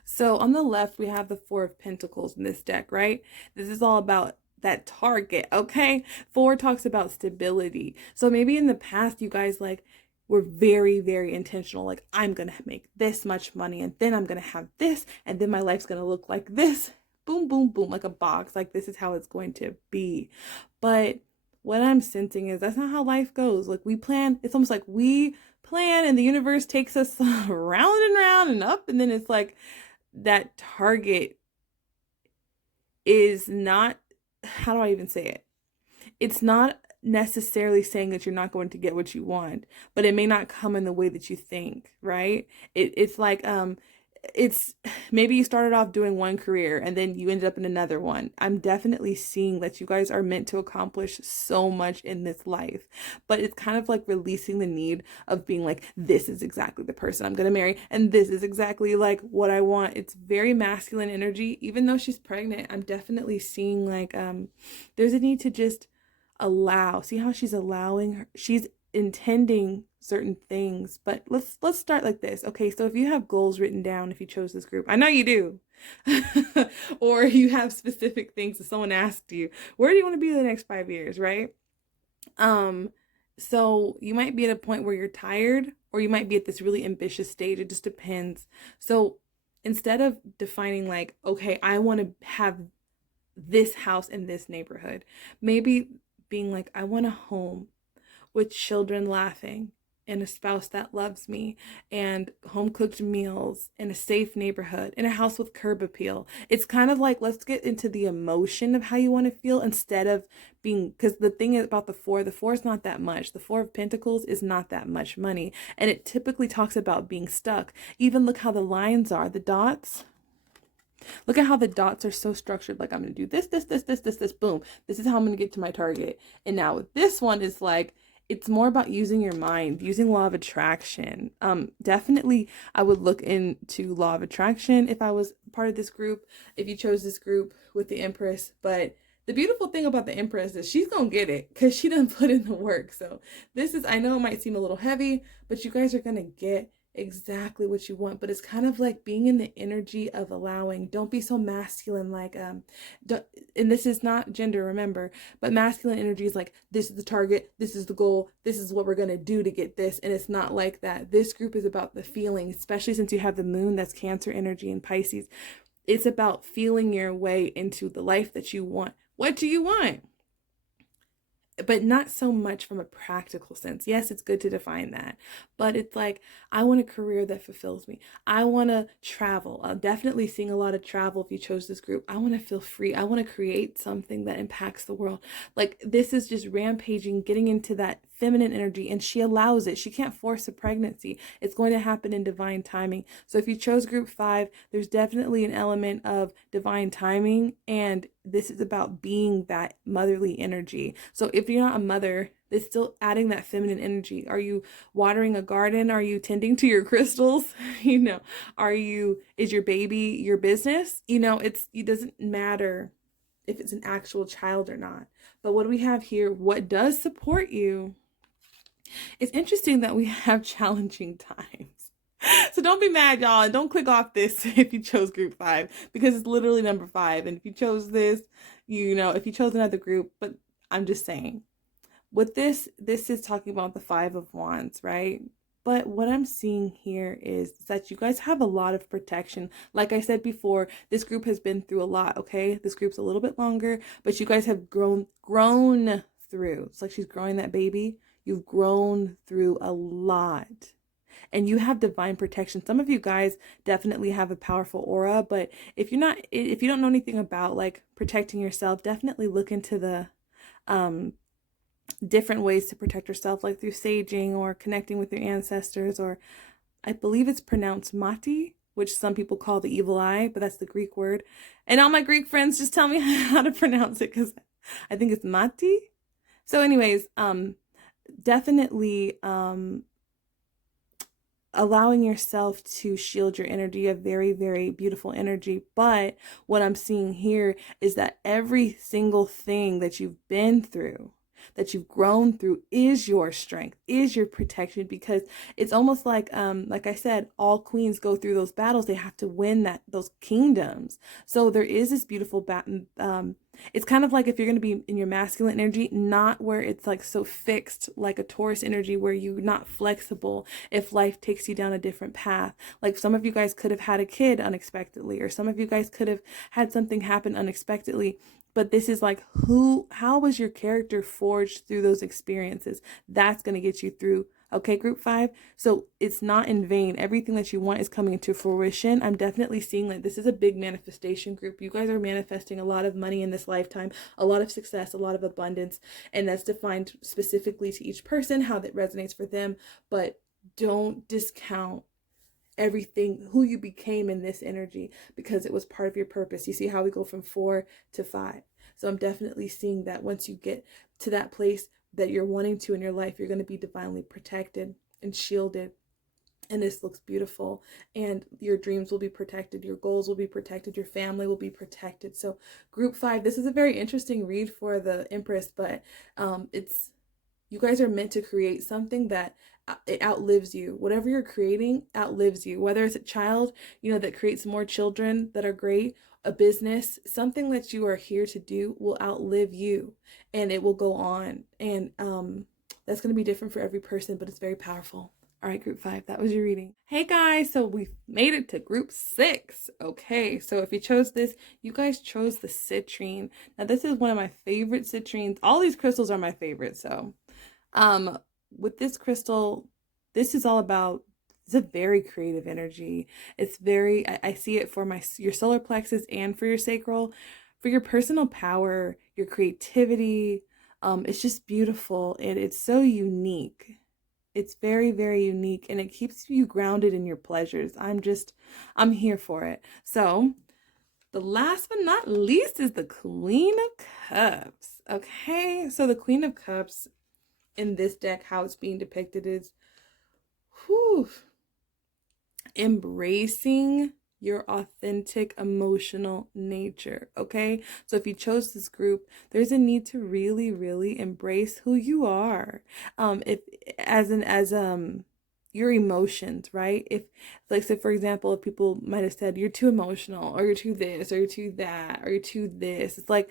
So on the left, we have the 4 of Pentacles in this deck, right? This is all about that target, okay? 4 talks about stability. So maybe in the past, you guys like were very, very intentional. Like, I'm going to make this much money, and then I'm going to have this, and then my life's going to look like this. Boom, boom, boom, like a box. Like, this is how it's going to be. But what I'm sensing is that's not how life goes. Like, we plan, it's almost like we plan and the universe takes us round and round and up. And then it's like that target is not, how do I even say it? It's not necessarily saying that you're not going to get what you want, but it may not come in the way that you think, right? It's like, it's maybe you started off doing one career and then you ended up in another one. I'm definitely seeing that you guys are meant to accomplish so much in this life, but it's kind of like releasing the need of being like, this is exactly the person I'm going to marry, and this is exactly like what I want. It's very masculine energy. Even though she's pregnant, I'm definitely seeing like there's a need to just allow. See how she's allowing her, she's intending certain things. But let's start like this. Okay, so if you have goals written down, if you chose this group, I know you do. Or you have specific things that someone asked you, where do you want to be in the next 5 years, right? So you might be at a point where you're tired, or you might be at this really ambitious stage. It just depends. So instead of defining like, okay, I want to have this house in this neighborhood, maybe being like, I want a home with children laughing and a spouse that loves me and home cooked meals and a safe neighborhood and a house with curb appeal. It's kind of like, let's get into the emotion of how you want to feel instead of being, because the thing about the four is not that much. The Four of Pentacles is not that much money. And it typically talks about being stuck. Even look how the lines are, the dots. Look at how the dots are so structured. Like, I'm going to do this, boom. This is how I'm going to get to my target. And now with this one, is like, it's more about using your mind, using law of attraction. Definitely, I would look into law of attraction if I was part of this group, if you chose this group with the Empress. But the beautiful thing about the Empress is she's going to get it because she done put in the work. So this is, I know it might seem a little heavy, but you guys are going to get exactly what you want. But it's kind of like being in the energy of allowing. Don't be so masculine, like and this is not gender, remember, but masculine energy is like, this is the target, this is the goal, this is what we're going to do to get this. And it's not like that. This group is about the feeling, especially since you have the moon, that's Cancer energy in Pisces. It's about feeling your way into the life that you want. What do you want? But not so much from a practical sense. Yes, it's good to define that, but it's like, I want a career that fulfills me. I want to travel. I'm definitely seeing a lot of travel if you chose this group. I want to feel free. I want to create something that impacts the world. Like, this is just rampaging, getting into that feminine energy, and she allows it. She can't force a pregnancy. It's going to happen in divine timing. So if you chose group 5, there's definitely an element of divine timing, and this is about being that motherly energy. So if you're not a mother, it's still adding that feminine energy. Are you watering a garden? Are you tending to your crystals? Is your baby your business? It doesn't matter if it's an actual child or not. But what do we have here? What does support you? It's interesting that we have challenging times. So don't be mad, y'all, and don't click off this if you chose group 5, because it's literally number 5. And if you chose this, if you chose another group, but I'm just saying, with this is talking about the 5 of Wands, right? But what I'm seeing here is that you guys have a lot of protection. Like I said before, this group has been through a lot, okay? This group's a little bit longer, but you guys have grown through. It's like she's growing that baby. You've grown through a lot. And you have divine protection. Some of you guys definitely have a powerful aura, but if you don't know anything about like protecting yourself, definitely look into the different ways to protect yourself, like through saging or connecting with your ancestors, or I believe it's pronounced mati, which some people call the evil eye, but that's the Greek word. And all my Greek friends, just tell me how to pronounce it, because I think it's mati. So anyways, definitely allowing yourself to shield your energy, a very, very beautiful energy. But what I'm seeing here is that every single thing that you've been through, that you've grown through, is your strength, is your protection, because it's almost like I said, all queens go through those battles. They have to win those kingdoms. So there is this beautiful it's kind of like if you're going to be in your masculine energy, not where it's like so fixed, like a Taurus energy, where you're not flexible if life takes you down a different path. Like some of you guys could have had a kid unexpectedly, or some of you guys could have had something happen unexpectedly. But this is like, how was your character forged through those experiences? That's going to get you through. Okay, group 5. So it's not in vain. Everything that you want is coming into fruition. I'm definitely seeing like this is a big manifestation group. You guys are manifesting a lot of money in this lifetime, a lot of success, a lot of abundance. And that's defined specifically to each person, how that resonates for them. But don't discount everything, who you became in this energy, because it was part of your purpose. You see how we go from 4 to 5. So I'm definitely seeing that once you get to that place that you're wanting to in your life, you're going to be divinely protected and shielded. And this looks beautiful, and your dreams will be protected, your goals will be protected, your family will be protected. So group 5, this is a very interesting read for the Empress, but it's, you guys are meant to create something that it outlives you. Whatever you're creating outlives you, whether it's a child, you know, that creates more children that are great, a business, something that you are here to do will outlive you, and it will go on. And that's going to be different for every person, but it's very powerful. All right, group 5, that was your reading. Hey guys, so we made it to group 6. Okay, so if you chose this, you guys chose the citrine. Now this is one of my favorite citrines. All these crystals are my favorite. So with this crystal, this is all about, it's a very creative energy. It's very, I see it for your solar plexus and for your sacral, for your personal power, your creativity. It's just beautiful, and it's so unique. It's very, very unique, and it keeps you grounded in your pleasures. I'm here for it. So the last but not least is the Queen of Cups. Okay, so the Queen of Cups in this deck, how it's being depicted is, embracing your authentic emotional nature. Okay, so if you chose this group, there's a need to really, really embrace who you are. If as your emotions, right? If, like, say for example, if people might have said you're too emotional, or you're too this, or you're too that, or you're too this, it's like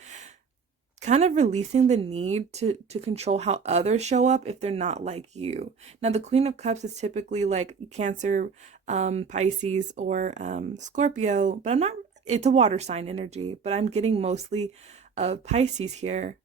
kind of releasing the need to control how others show up if they're not like you. Now, the Queen of Cups is typically like Cancer, Pisces, or Scorpio, but it's a water sign energy, but I'm getting mostly of Pisces here.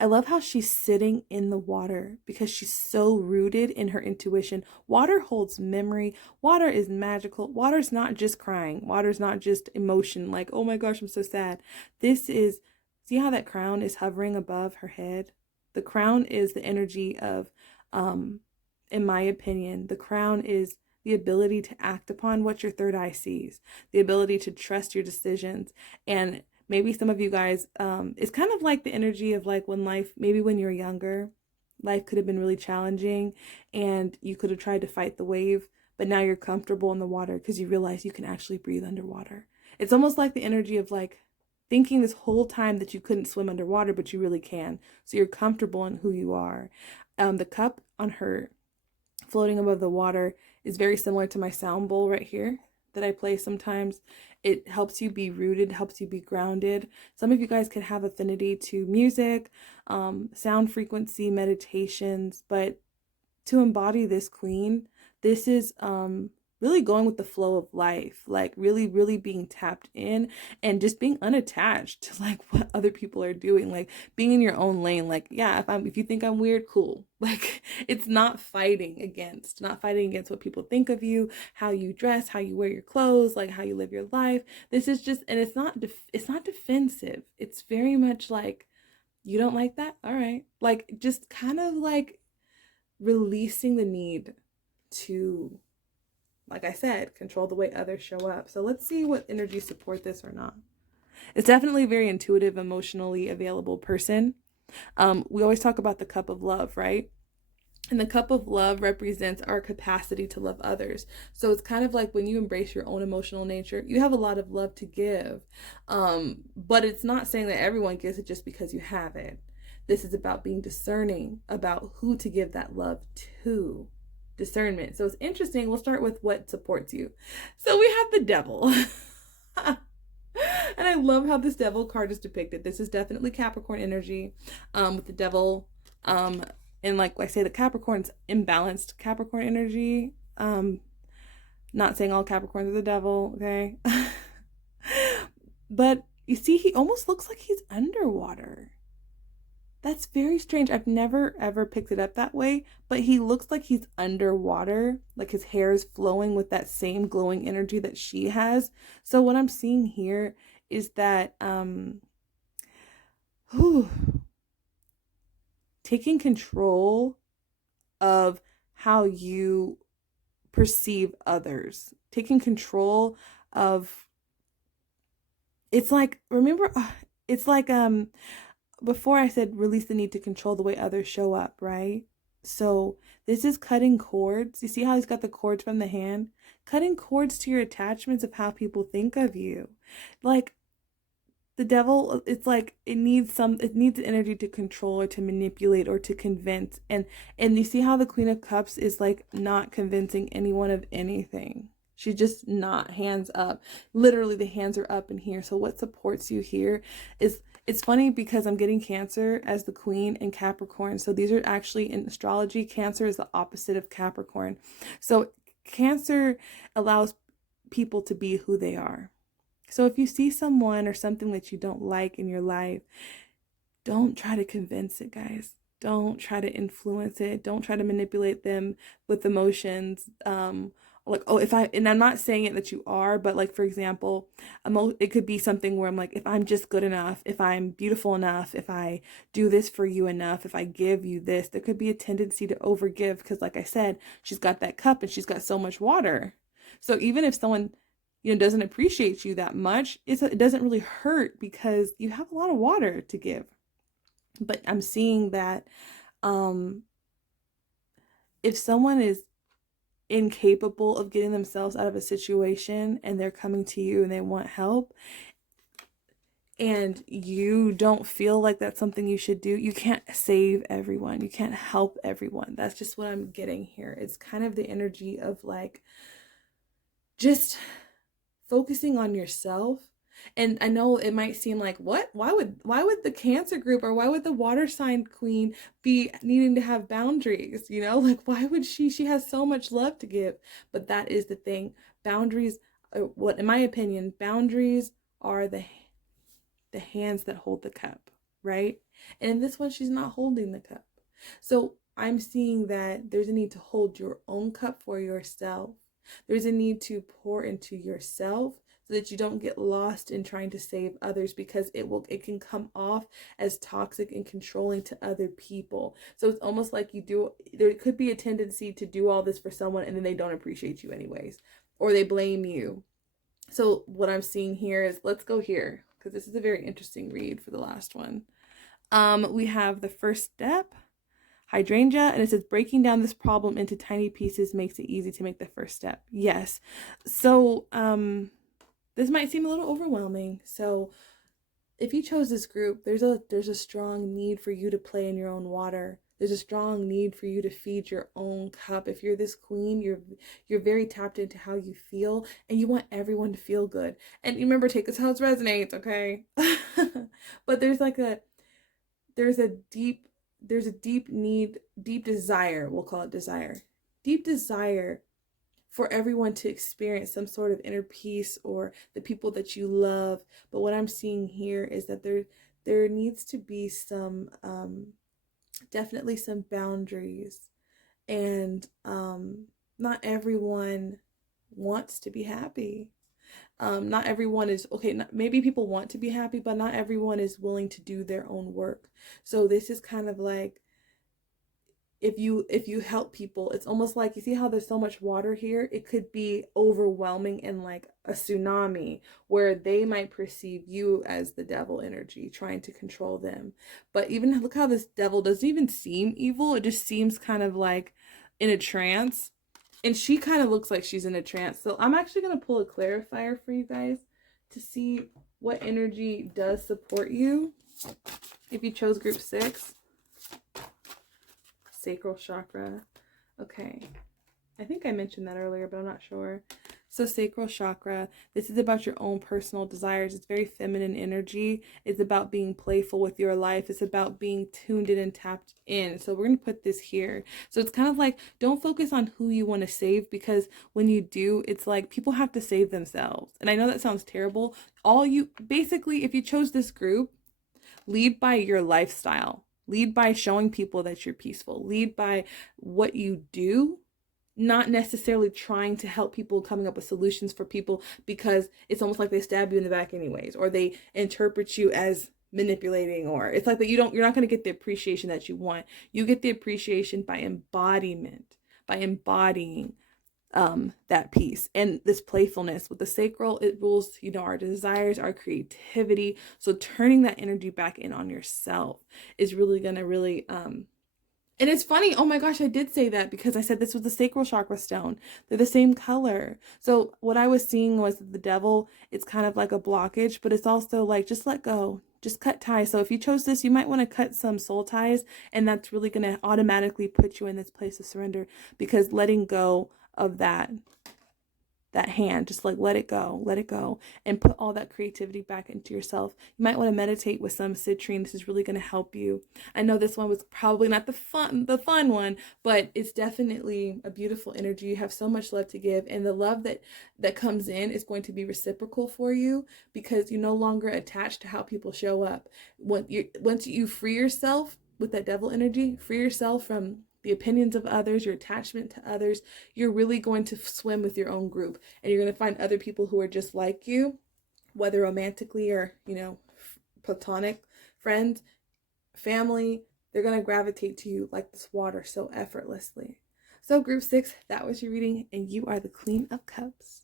I love how she's sitting in the water because she's so rooted in her intuition. Water holds memory. Water is magical. Water's not just crying. Water's not just emotion, like, oh my gosh, I'm so sad. This is, see how that crown is hovering above her head? The crown is the energy of, in my opinion, the crown is the ability to act upon what your third eye sees, the ability to trust your decisions. And maybe some of you guys, it's kind of like the energy of like when life, maybe when you're younger, life could have been really challenging and you could have tried to fight the wave, but now you're comfortable in the water because you realize you can actually breathe underwater. It's almost like the energy of like thinking this whole time that you couldn't swim underwater, but you really can. So you're comfortable in who you are. The cup on her floating above the water is very similar to my sound bowl right here that I play sometimes. It helps you be rooted, helps you be grounded. Some of you guys could have affinity to music, sound frequency, meditations, but to embody this queen, this is really going with the flow of life, like really, really being tapped in and just being unattached to like what other people are doing, like being in your own lane. Like, yeah, if you think I'm weird, cool. Like, it's not fighting against what people think of you, how you dress, how you wear your clothes, like how you live your life. This is just, and it's not defensive. It's very much like, you don't like that? All right. Like, just kind of like releasing the need to, like I said, control the way others show up. So let's see what energies support this or not. It's definitely a very intuitive, emotionally available person. We always talk about the cup of love, right? And the cup of love represents our capacity to love others. So it's kind of like when you embrace your own emotional nature, you have a lot of love to give. But it's not saying that everyone gives it just because you have it. This is about being discerning about who to give that love to. Discernment. So it's interesting. We'll start with what supports you. So we have the devil. And I love how this devil card is depicted. This is definitely Capricorn energy, with the devil. And like I say, the Capricorn's imbalanced Capricorn energy. Not saying all Capricorns are the devil, okay? But you see, he almost looks like he's underwater. That's very strange. I've never ever picked it up that way, but he looks like he's underwater, like his hair is flowing with that same glowing energy that she has. So what I'm seeing here is that taking control of how you perceive others, taking control of, it's like, remember, it's like, before I said release the need to control the way others show up, right? So this is cutting cords. You see how he's got the cords from the hand? Cutting cords to your attachments of how people think of you. Like, the devil, it's like it needs energy to control or to manipulate or to convince. And you see how the Queen of Cups is like not convincing anyone of anything. She's just not, hands up. Literally the hands are up in here. So what supports you here is, it's funny because I'm getting Cancer as the Queen and Capricorn. So these are actually, in astrology, Cancer is the opposite of Capricorn. So Cancer allows people to be who they are. So if you see someone or something that you don't like in your life, don't try to convince it, guys. Don't try to influence it. Don't try to manipulate them with emotions. Like, oh, and I'm not saying it that you are, but like, for example, it could be something where I'm like, if I'm just good enough, if I'm beautiful enough, if I do this for you enough, if I give you this, there could be a tendency to overgive because, like I said, she's got that cup and she's got so much water. So even if someone, doesn't appreciate you that much, it doesn't really hurt because you have a lot of water to give. But I'm seeing that if someone is incapable of getting themselves out of a situation and they're coming to you and they want help, and you don't feel like that's something you should do, you can't save everyone. You can't help everyone. That's just what I'm getting here. It's kind of the energy of like just focusing on yourself. And I know it might seem like, what? Why would the Cancer group, or why would the water sign queen be needing to have boundaries? Like, why would she has so much love to give. But that is the thing. Boundaries, what in my opinion, boundaries are the hands that hold the cup, right? And in this one, she's not holding the cup. So I'm seeing that there's a need to hold your own cup for yourself. There's a need to pour into yourself so that you don't get lost in trying to save others, because it can come off as toxic and controlling to other people. So it's almost like there could be a tendency to do all this for someone and then they don't appreciate you anyways, or they blame you. So what I'm seeing here is, let's go here, because this is a very interesting read for the last one. We have the first step, hydrangea, and it says breaking down this problem into tiny pieces makes it easy to make the first step. Yes. So this might seem a little overwhelming. So if you chose this group, there's a strong need for you to play in your own water. There's a strong need for you to feed your own cup. If you're this queen, you're very tapped into how you feel, and you want everyone to feel good. And remember, take this how it resonates, okay? But there's a deep need, deep desire, we'll call it desire. Deep desire for everyone to experience some sort of inner peace, or the people that you love. But what I'm seeing here is that there needs to be some definitely some boundaries, and not everyone wants to be happy. Not everyone is okay. Maybe people want to be happy, but not everyone is willing to do their own work. So this is kind of like, if you help people, it's almost like, you see how there's so much water here? It could be overwhelming and like a tsunami, where they might perceive you as the devil energy trying to control them. But even look how this devil doesn't even seem evil. It just seems kind of like in a trance. And she kind of looks like she's in a trance. So I'm actually going to pull a clarifier for you guys to see what energy does support you. If you chose group 6. Sacral chakra. Okay. I think I mentioned that earlier, but I'm not sure. So sacral chakra, this is about your own personal desires. It's very feminine energy. It's about being playful with your life. It's about being tuned in and tapped in. So we're going to put this here. So it's kind of like, don't focus on who you want to save, because when you do, it's like people have to save themselves. And I know that sounds terrible. Basically, if you chose this group, lead by your lifestyle. Lead by showing people that you're peaceful. Lead by what you do, not necessarily trying to help people, coming up with solutions for people, because it's almost like they stab you in the back anyways, or they interpret you as manipulating, or it's like that you're not going to get the appreciation that you want. You get the appreciation by embodiment, by embodying that piece and this playfulness. With the sacral, it rules, you know, our desires, our creativity. So turning that energy back in on yourself is really gonna really and it's funny, oh my gosh, I did say that because I said this was the sacral chakra stone. They're the same color. So what I was seeing was the devil, it's kind of like a blockage, but it's also like, just let go, just cut ties. So if you chose this, you might want to cut some soul ties, and that's really going to automatically put you in this place of surrender, because letting go of that hand, just like let it go, and put all that creativity back into yourself. You might want to meditate with some citrine. This is really going to help you. I know this one was probably not the fun one, but it's definitely a beautiful energy. You have so much love to give, and the love that comes in is going to be reciprocal for you, because you're no longer attached to how people show up. Once you free yourself with that devil energy, free yourself from the opinions of others, your attachment to others, you're really going to swim with your own group, and you're going to find other people who are just like you, whether romantically or, you know, platonic friends, family. They're going to gravitate to you like this water so effortlessly. So group 6, that was your reading, and you are the Queen of Cups.